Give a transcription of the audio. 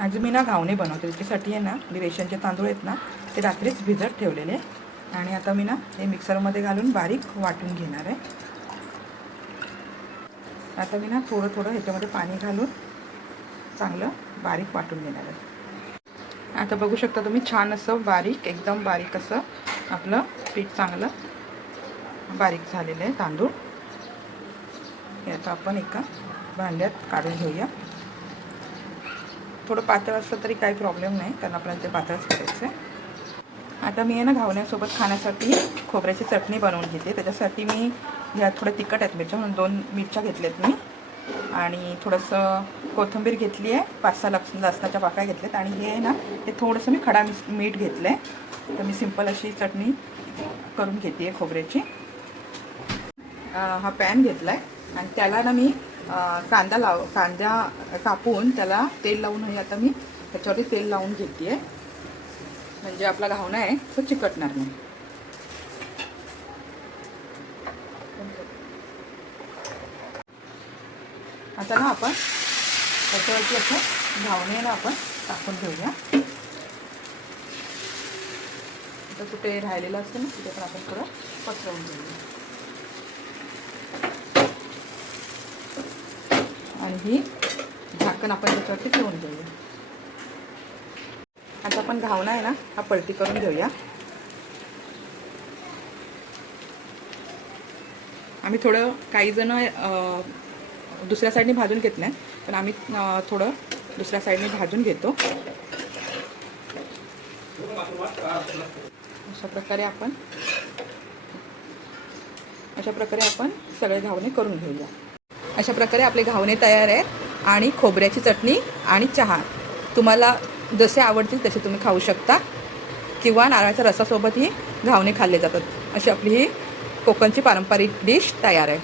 आज मी ना घावणे बनवते. त्याच्यासाठी आहे ना मी रेशनचे तांदूळ आहेत ना ते रात्रीच भिजत ठेवलेले आणि आता मी ना हे मिक्सरमध्ये घालून बारीक वाटून घेणार आहे. आता मी ना थोडं थोडं ह्याच्यामध्ये पाणी घालून चांगलं बारीक वाटून घेणार आहे. आता बघू शकता तुम्ही छान असं बारीक एकदम बारीक असं आपलं पीठ चांगलं बारीक झालेलं आहे तांदूळ. हे आता आपण एका भांड्यात काढून घेऊया. थोडं पातळ असलं तरी काही प्रॉब्लेम नाही. कारण आपल्याला ते पातळच करायचं आहे आता मी आहे ना घावण्यासोबत खाण्यासाठी खोबऱ्याची चटणी बनवून घेते. त्याच्यासाठी मी ह्या थोडं तिखट आहेत मिरच्या म्हणून दोन मिरच्या घेतल्यात मी. आणि थोडंसं कोथिंबीर घेतली आहे. पाच सहा लक्ष लसणाच्या पाकळ्या घेतल्यात. आणि हे आहे ना हे थोडंसं मी खडा मिस मीठ घेतलं आहे तर मी सिंपल अशी चटणी करून घेते आहे खोबऱ्याची हा पॅन घेतला आहे आणि त्याला ना मी कांदा लाव कांदा कापून त्याला तेल लावून हे आता मी त्याच्यावरती तेल लावून घेते आहे म्हणजे आपला घावणा आहे तो चिकटणार नाही. आता ना आपण त्याच्यावरती असं घावणे ना आपण टाकून घेऊया तर कुठे राहिलेलं असतं ना तिथे पण आपण थोडं पसरवून घेऊया. ही झाकण आपण त्याच्यावरती ठेवून घेऊया आता आपण घावना आहे ना हा पलटी करून घेऊया. आम्ही थोडं काही जण दुसऱ्या साईडने भाजून घेत नाही पण आम्ही थोडं दुसऱ्या साईडने भाजून घेतो. अशा प्रकारे आपण अशा प्रकारे आपण सगळे घावणे करून घेऊया. अशा प्रकारे आपले घावणे तयार आहेत आणि खोबऱ्याची चटणी आणि चहा. तुम्हाला जसे आवडतील तसे तुम्ही खाऊ शकता किंवा नारळाच्या रसासोबतही घावणे खाल्ले जातात. अशी आपली ही कोकणची पारंपरिक डिश तयार आहे.